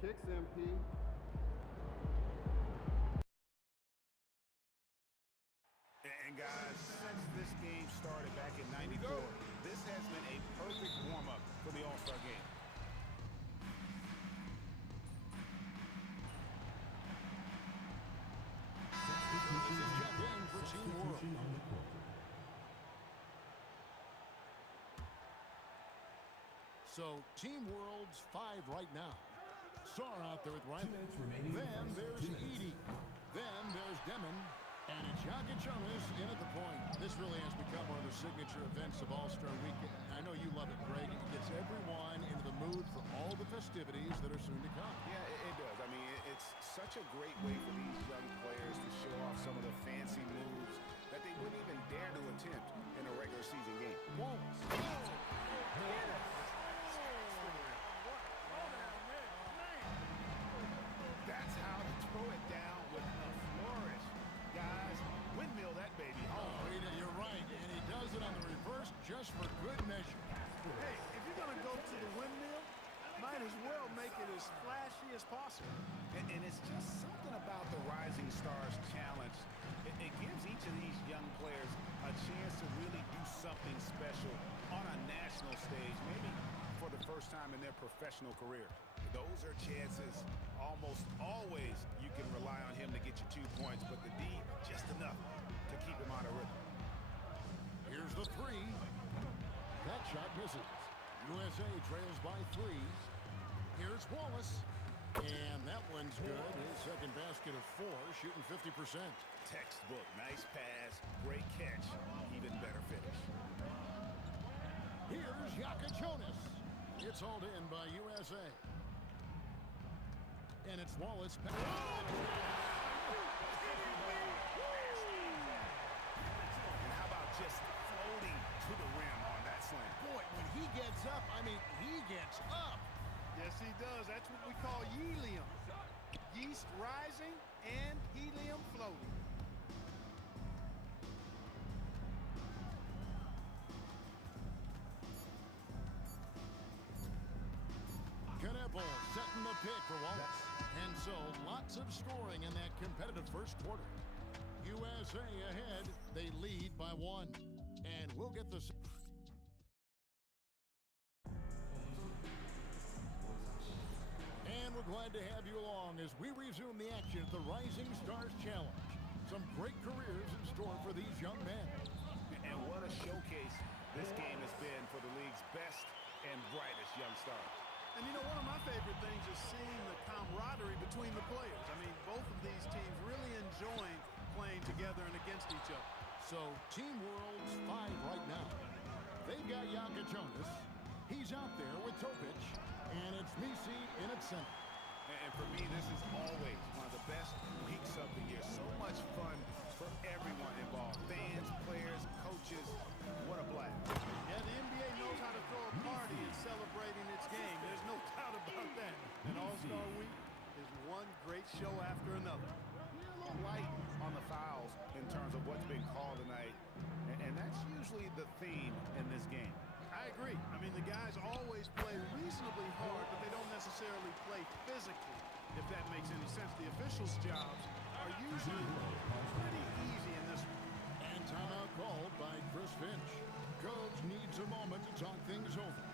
Kicks empty. And guys, since this game started back in '94, this has been a perfect warm-up for the All-Star game. For Team World. So, Team World's 5 right now. Sar out there with Ryan. Then there's Edie. Then there's Demon. And it's Jonas in at the point. This really has become one of the signature events of All-Star Weekend. I know you love it, Greg. It gets everyone into the mood for all the festivities that are soon to come. Yeah, it does. I mean, it's such a great way for these young players to show off some of the fancy moves that they wouldn't even dare to attempt in a regular season game. That's how to throw it down with a flourish. Guys, windmill that baby home. Oh, you're right, and he does it on the reverse just for good measure. Hey, if you're going to go to the windmill, might as well make it as flashy as possible. And it's just something about the Rising Stars Challenge. It gives each of these young players a chance to really do something special on a national stage, maybe for the first time in their professional career. Those are chances. Almost always you can rely on him to get you 2 points, but the D, just enough to keep him out of rhythm. Here's the 3. That shot misses. USA trails by 3. Here's Wallace. And that one's good. His second basket of 4, shooting 50%. Textbook. Nice pass. Great catch. Even better finish. Here's Jonas. It's hauled in by USA. And it's Wallace. And how about just floating to the rim on that slam? Boy, when he gets up, I mean, he gets up. Yes, he does. That's what we call helium. Yeast rising and helium floating. Kneppel setting the pick for Wallace. And so, lots of scoring in that competitive first quarter. USA ahead. They lead by 1. And we'll get this. And we're glad to have you along as we resume the action at the Rising Stars Challenge. Some great careers in store for these young men. And what a showcase this game has been for the league's best and brightest young stars. And you know, one of my favorite things is seeing the camaraderie between the players. I mean, both of these teams really enjoying playing together and against each other. So, Team World's 5 right now. They've got Jonas. He's out there with Topic. And it's Misi in its center. And for me, this is always one of the best weeks of the year. So much fun for everyone involved. Fans, players, coaches. What a blast. Yeah, the NBA knows how to throw a party in celebrating its game. There's no doubt about that. And All-Star Week is one great show after another. A little light on the fouls in terms of what's been called tonight. And that's usually the theme in this game. I agree. I mean, the guys always play reasonably hard, but they don't necessarily play physically, if that makes any sense. The officials' jobs are usually pretty easy in this one. And timeout called by Chris Finch. Coach needs a moment to talk things over.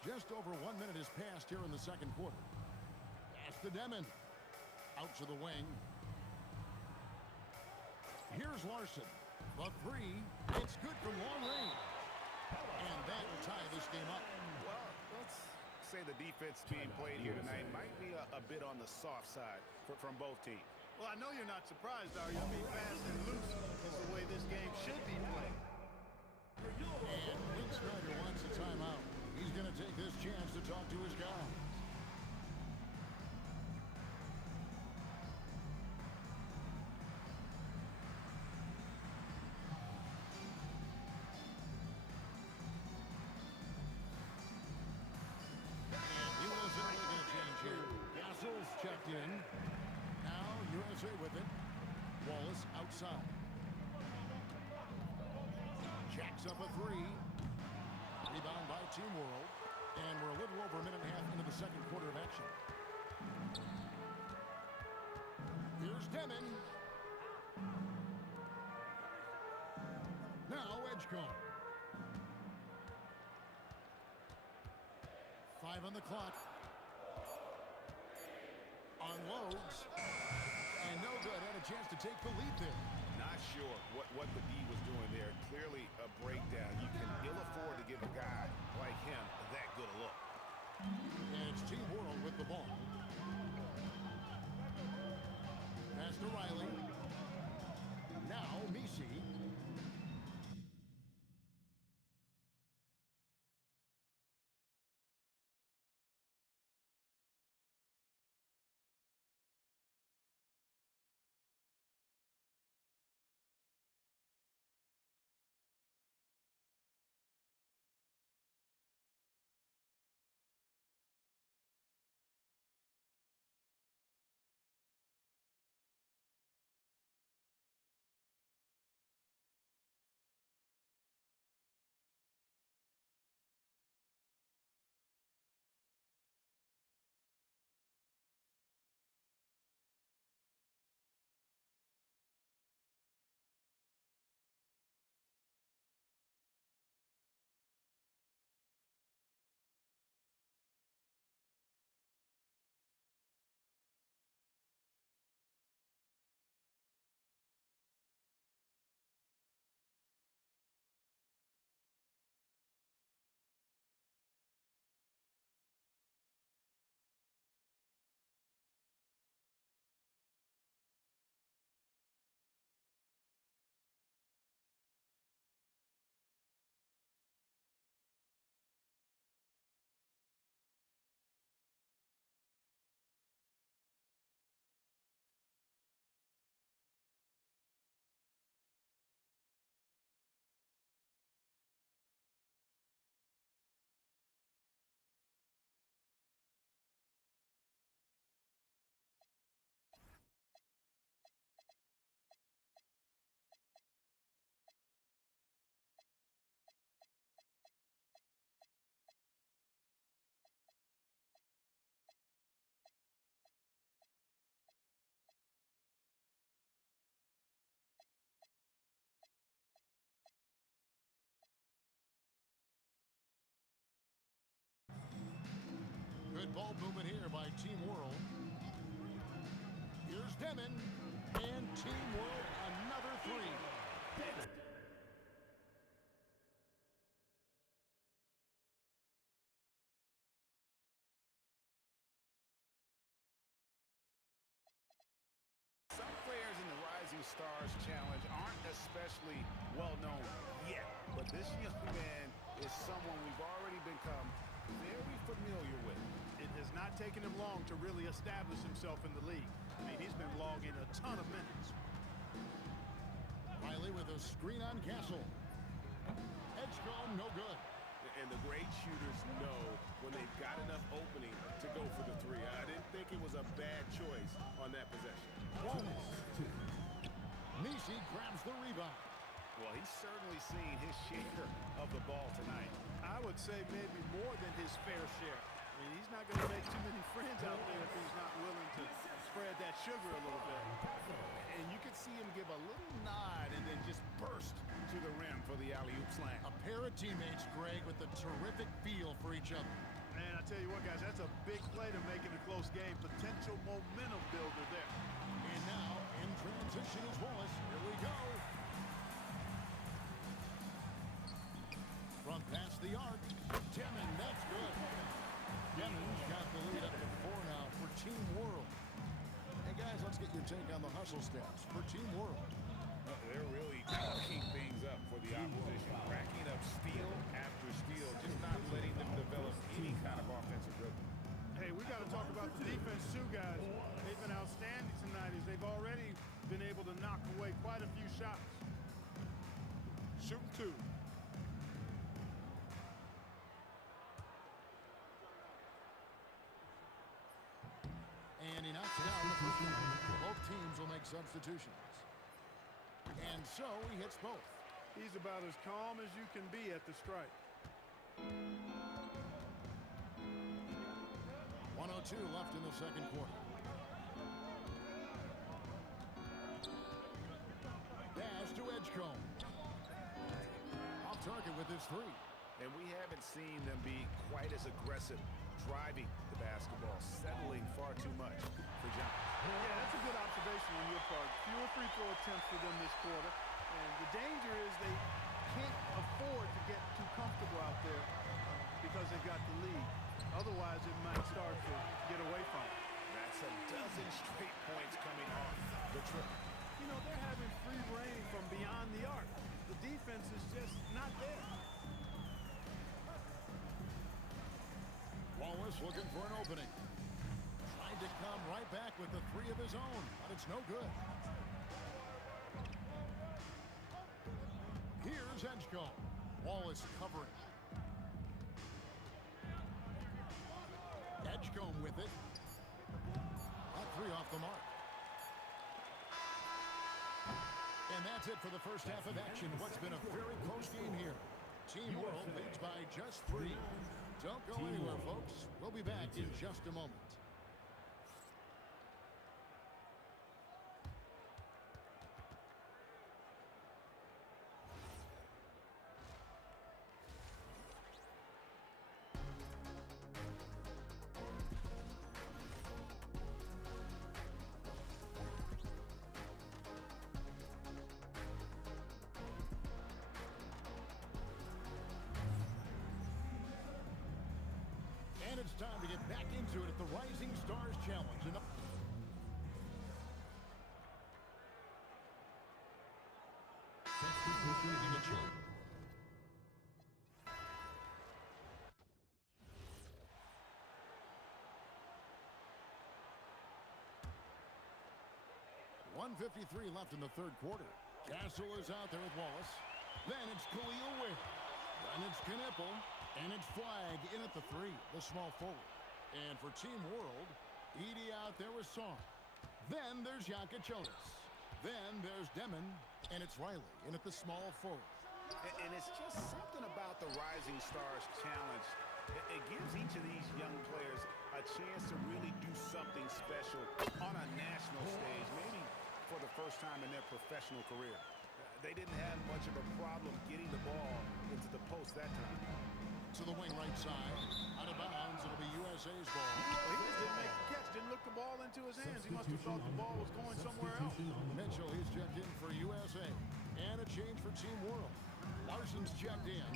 Just over 1 minute has passed here in the second quarter. Pass to Demon. Out to the wing. Here's Larson. The 3. It's good from long range. And that will tie this game up. Well, let's say the defense being played here tonight might be a bit on the soft side from both teams. Well, I know you're not surprised, are you? I mean, fast and loose is the way this game should be played. And Quinn Snyder wants a timeout. He's going to take this chance to talk to his guy. a three. Rebound by Team World. And we're a little over a minute and a half into the second quarter of action. Here's Demon. Now Edgecombe. 5 on the clock. Unloads. And no good. Had a chance to take the lead there. Not sure what the D was doing there. Clearly a breakdown. You can ill afford to give a guy like him that good a look. And it's Team World with the ball. Pass to Riley. Now Misi. Good ball movement here by Team World. Here's Demon. And Team World, another three. Some players in the Rising Stars Challenge aren't especially well known yet, but this young man is someone we've already become very familiar with. It has not taken him long to really establish himself in the league. I mean, he's been logging a ton of minutes. Riley with a screen on Castle. Edgecombe, no good. And the great shooters know when they've got enough opening to go for the three. I didn't think it was a bad choice on that possession. Misi grabs the rebound. Well, he's certainly seen his share of the ball tonight. I would say maybe more than his fair share. I mean, he's not going to make too many friends out there if he's not willing to spread that sugar a little bit. And you could see him give a little nod and then just burst to the rim for the alley-oop slam. A pair of teammates, Greg, with a terrific feel for each other. Man, I tell you what, guys, that's a big play to make it a close game. Potential momentum builder there. And now, in transition is Wallace. Here we go. From past the arc. Demon, that's good. Demon's got the lead up to 4 now for Team World. Hey, guys, let's get your take on the hustle stats for Team World. They're really keeping things up for the opposition. Racking up steal after steal, just not letting them develop any kind of offensive rhythm. Hey, we got to talk about the defense too, guys. They've been outstanding tonight as they've already been able to knock away quite a few shots. Shooting two. And he knocks down the first one. Both teams will make substitutions. And so he hits both. He's about as calm as you can be at the strike. 1:02 left in the second quarter. Pass to Edgecombe. Off target with his three. And we haven't seen them be quite as aggressive driving the basketball, settling far too much for John. Yeah, that's a good observation on your part. Fewer free throw attempts for them this quarter. And the danger is they can't afford to get too comfortable out there because they've got the lead. Otherwise, it might start to get away from them. That's a dozen straight points coming off the trip. You know, they're having free reign from beyond the arc. The defense is just not there. Wallace looking for an opening. Tried to come right back with the three of his own, but it's no good. Here's Edgecombe. Wallace covering. Edgecombe with it. That three off the mark. And that's it for the first half of action. What's been a very close game here. Team World leads by just 3. Don't go anywhere, folks. We'll be back in just a moment. And it's time to get back into it at the Rising Stars Challenge. And 1:53 left in the third quarter. Castle is out there with Wallace. Then it's Khalil Ware. Then it's Knipple. And it's Flag in at the 3, the small forward. And for Team World, Edie out there with Song. Then there's Jonas. Then there's Demon. And it's Riley in at the small forward. And it's just something about the Rising Stars Challenge. It gives each of these young players a chance to really do something special on a national stage, maybe for the first time in their professional career. They didn't have much of a problem getting the ball into the post that time. To the wing right side. Out of bounds. It'll be USA's ball. He just didn't make the catch. Didn't look the ball into his hands. He must have thought the ball was going somewhere else. Mitchell, he's checked in for USA. And a change for Team World. Larson's checked in.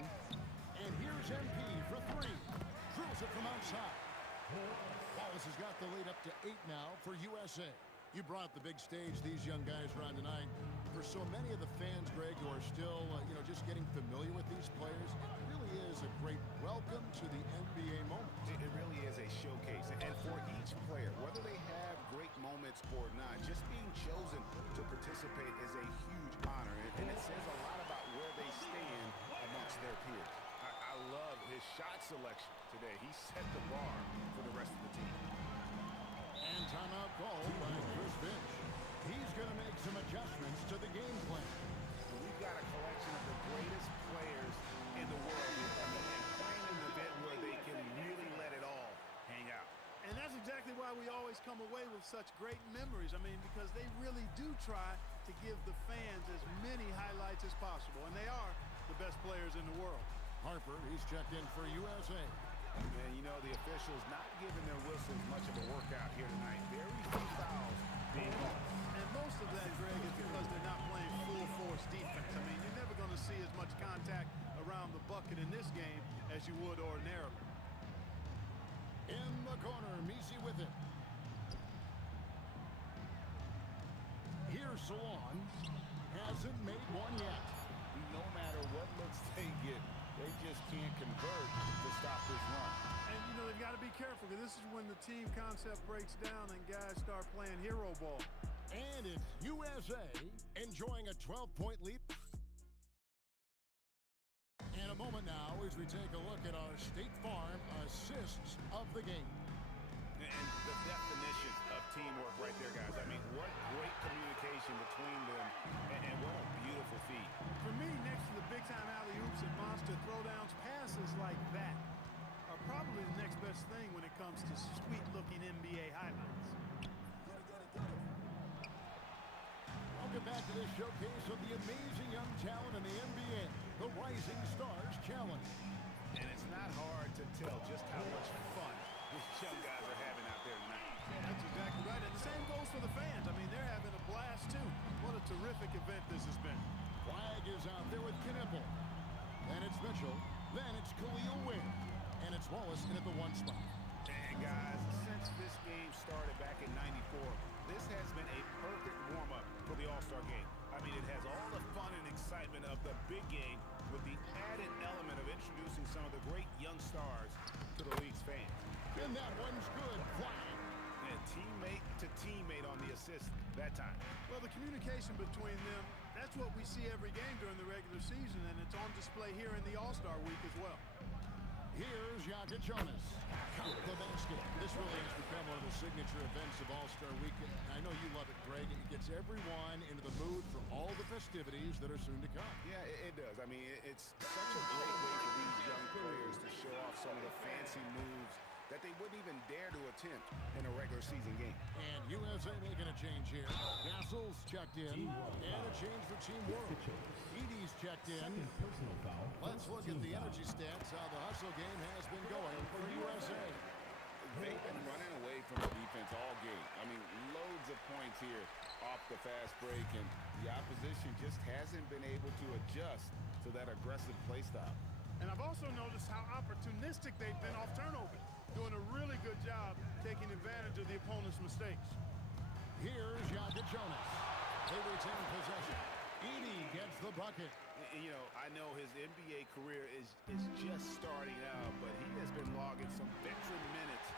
And here's MP for 3. Drills it from outside. Wallace has got the lead up to 8 now for USA. You brought the big stage these young guys are on tonight. For so many of the fans, Greg, who are still, just getting familiar with these players, it really is a great welcome to the NBA moment. It really is a showcase. And for each player, whether they have great moments or not, just being chosen to participate is a huge honor. And it says a lot about where they stand amongst their peers. I love his shot selection today. He set the bar for the rest of the team. And timeout called by Chris Finch. He's going to make some adjustments to the game plan. We've got a collection of the greatest players in the world, and playing an event where they can really let it all hang out. And that's exactly why we always come away with such great memories. I mean, because they really do try to give the fans as many highlights as possible, and they are the best players in the world. Harper, he's checked in for USA. And, the officials not giving their whistles much of a workout here tonight. Very few fouls being called. And most of that, Greg, is because they're not playing full-force defense. I mean, you're never going to see as much contact around the bucket in this game as you would ordinarily. In the corner, Messi with it. Here's Salon. Hasn't made one yet. No matter what looks they get, they just can't convert to stop this run. And, they've got to be careful because this is when the team concept breaks down and guys start playing hero ball. And it's USA enjoying a 12-point lead. And a moment now as we take a look at our State Farm assists of the game. And the definition of teamwork right there, guys. I mean, what great communication between them, and what a beautiful feat speed. For me, next to the big-time alley-oops and monster throwdowns, passes like that are probably the next best thing when it comes to sweet-looking NBA highlights. Welcome back to this showcase of the amazing young talent in the NBA, the Rising Stars Challenge. And it's not hard to tell just how much fun these young guys are having out there tonight. Yeah, that's exactly right. And the same goes for the fans. I mean, they're having a blast, too. What a terrific event this has been. Flag is out there with Knipple. Then it's Mitchell. Then it's Khalil Wynn. And it's Wallace in at the 1 spot. And guys, since this game started back in '94, this has been a perfect warm-up for the All-Star game. I mean, it has all the fun and excitement of the big game with the added element of introducing some of the great young stars to the league's fans. And that one's good. Flag. And teammate to teammate on the assist that time. Well, the communication between them, that's what we see every game during the regular season, and it's on display here in the All-Star week as well. Here's Jonas. Count the basket. This really has become one of the signature events of All-Star Weekend. I know you love it, Greg. It gets everyone into the mood for all the festivities that are soon to come. Yeah, it does. I mean, it's such a great way for these young players to show off some of the fancy moves that they wouldn't even dare to attempt in a regular season game. And USA making a change here. Gassel's checked in. And a change for Team World. Edie's checked in. Let's look at the energy stats, how the hustle game has been going for USA. They've been running away from the defense all game. I mean, loads of points here off the fast break, and the opposition just hasn't been able to adjust to that aggressive play style. And I've also noticed how opportunistic they've been off turnovers, doing a really good job taking advantage of the opponent's mistakes. Here's Jonas. They retain possession. Edie gets the bucket. You know, I know his NBA career is just starting out, but he has been logging some veteran minutes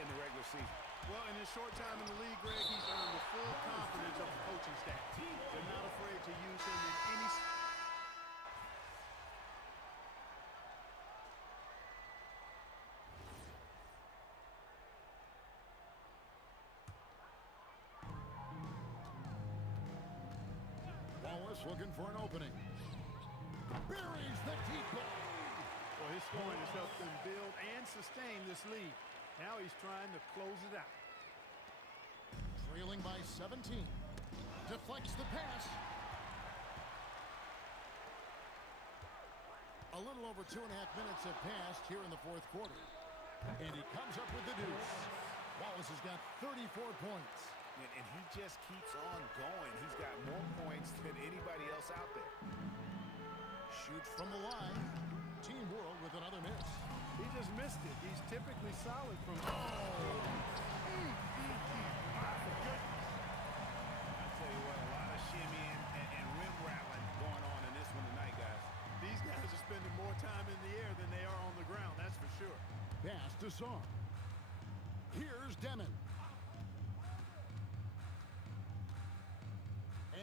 in the regular season. Well, in his short time in the league, Greg, he's earned the full confidence of the coaching staff. They're not afraid to use him in any... Wallace looking for an opening. Buries the deep ball. Well, his scoring has helped them build and sustain this lead. Now he's trying to close it out. Trailing by 17. Deflects the pass. A little over 2.5 minutes have passed here in the fourth quarter. And he comes up with the deuce. Wallace has got 34 points. And he just keeps on going. He's got more points than anybody else out there. Shoots from the line. Team World with another miss. He just missed it. He's typically solid from... I tell you what, a lot of shimmying and rim rattling going on in this one tonight, guys. These guys are spending more time in the air than they are on the ground, that's for sure. Pass to Song. Here's Demon.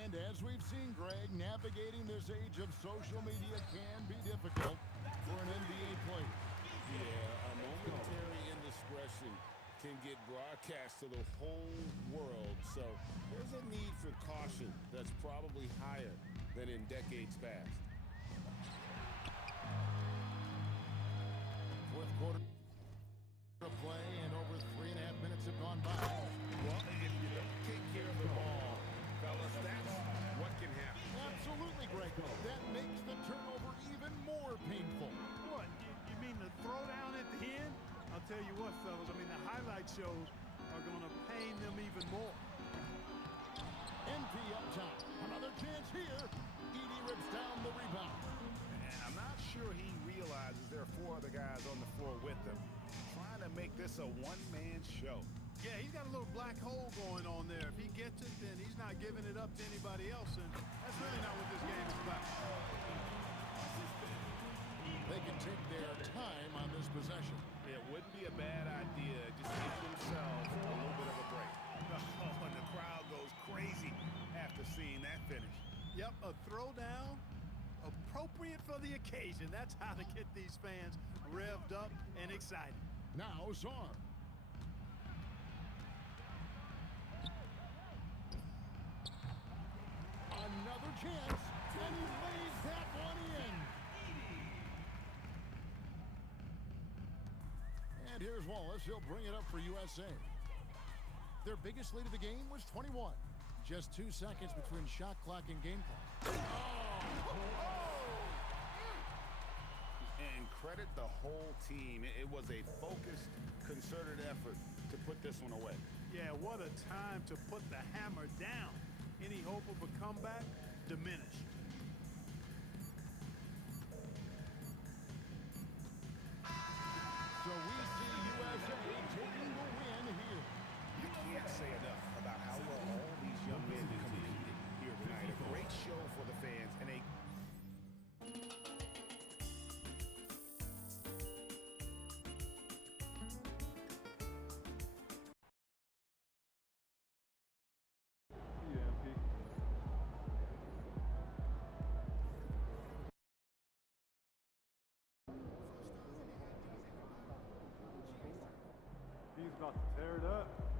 And as we've seen, Greg, navigating this age of social media can be difficult for an NBA player. Yeah, a momentary indiscretion can get broadcast to the whole world. So there's a need for caution that's probably higher than in decades past. Fourth quarter of play, and over 3.5 minutes have gone by. Well, if you don't take care of the ball, fellas, that's what can happen. Absolutely, Greg. That makes the turnover even more painful. What, you mean the throwdown at the end? I'll tell you what, fellas, I mean, the highlight shows are going to pain them even more. NP up top. Another chance here. Edie rips down the rebound. And I'm not sure he realizes there are 4 other guys on the floor with him, trying to make this a one-man show. Yeah, he's got a little black hole going on there. If he gets it, then he's not giving it up to anybody else, and that's really not what this game is about. They can take their time on this possession. It wouldn't be a bad idea just to give themselves a little bit of a break. Oh, and the crowd goes crazy after seeing that finish. Yep, a throwdown appropriate for the occasion. That's how to get these fans revved up and excited. Now Zar. Another chance, and he lays that one in. And here's Wallace. He'll bring it up for USA. Their biggest lead of the game was 21. Just 2 seconds between shot clock and game clock. And credit the whole team. It was a focused, concerted effort to put this one away. Yeah, what a time to put the hammer down. Any hope of a comeback? Diminished. So we see USA taking the win here. You can't say enough about how well all these young men competed here tonight. A great show for the fans and a He's about to tear it up.